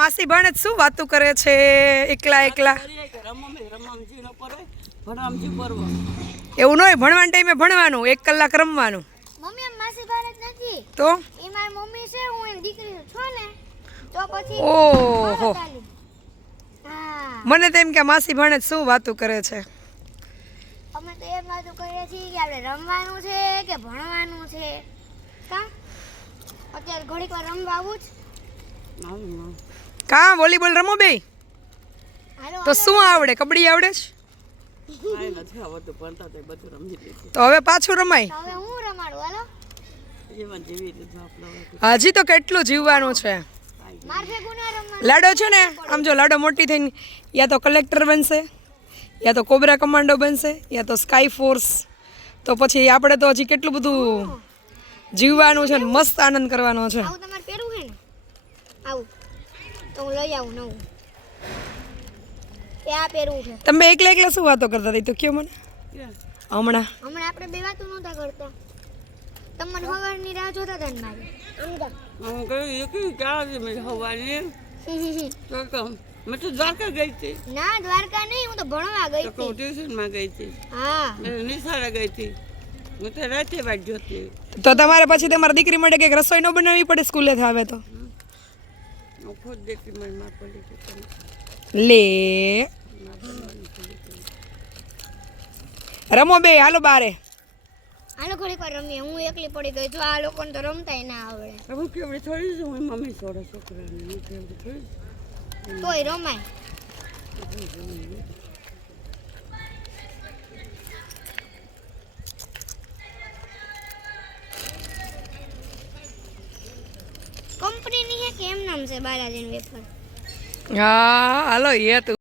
માસી ભણે શું વાતું કરે છે? એકલા એકલા. એવું ન હોય ભણવાના ટાઈમે ભણવાનું એક કલાક રમવાનું. મમ્મી આમ માસી ભારત નથી. તો? એ મારી મમ્મી છે હું એની દીકરી છું. ને? તો પછી ઓહો. હા. મને તો એમ કે માસી ભાણે શું વાતું કરે છે? અમે તો એ વાતો કરીએ છીએ કે આપણે રમવાનું છે કે ભણવાનું છે. કા? અત્યારે ઘડીક વાર રમવા આવું જ. કા વોલીબોલ રમો બે તો શું આવડે? કબડ્ડી આવડે છે. તો હવે પાછું રમાય? હવે હું રમાડું? હાલો. હજી તો કેટલું જીવવાનું છે. લાડો છે ને? આમ જો લાડો મોટી થઈને યા તો કલેક્ટર બનશે યા તો કોબરા કમાન્ડો બનશે યા તો સ્કાય ફોર્સ. તો પછી આપણે તો હજી કેટલું બધું જીવવાનું છે ને મસ્ત આનંદ કરવાનો છે. આવું તમારે પહેરવું છે ને? આવું. તો હું લઈ આવું નવું. એ આ પહેરવું છે. તમે એકલા એકલા શું વાતો કરતા હતી? તો કયો મને? હમણાં. હમણાં આપણે બે વાતો નહોતા કરતા. તમને સવારની રાહ જોતા હતા ને મારી? આમ મેં તો દ્વારકા ગઈ હતી. ના દ્વારકા નહીં હું તો ભણવા ગઈ તો હતી. ટ્યુશનમાં ગઈ હતી. હા. નિશાળા ગઈ હતી. હું તો રાતે વાત જોતી તો તમારે પછી તમારી દીકરી માટે કંઈક રસોઈ ન બનાવવી પડે સ્કૂલે આવે તો? હું ખુદ દેખી મારી માં પડી ગઈ લે. રમો બે હાલો બારે. આનો ઘણી વાર રમીએ હું એકલી પડી ગઈ જો આ લોકોને તો રમતાય ના આવડે. હું કેવડી થોડી છું હું મમ્મી છોડે છોકરાને હું કેવડી થોડી તોય રમાય. કંપનીની છે નામ છે બાલાજીન વેફર? હા હાલો એ તું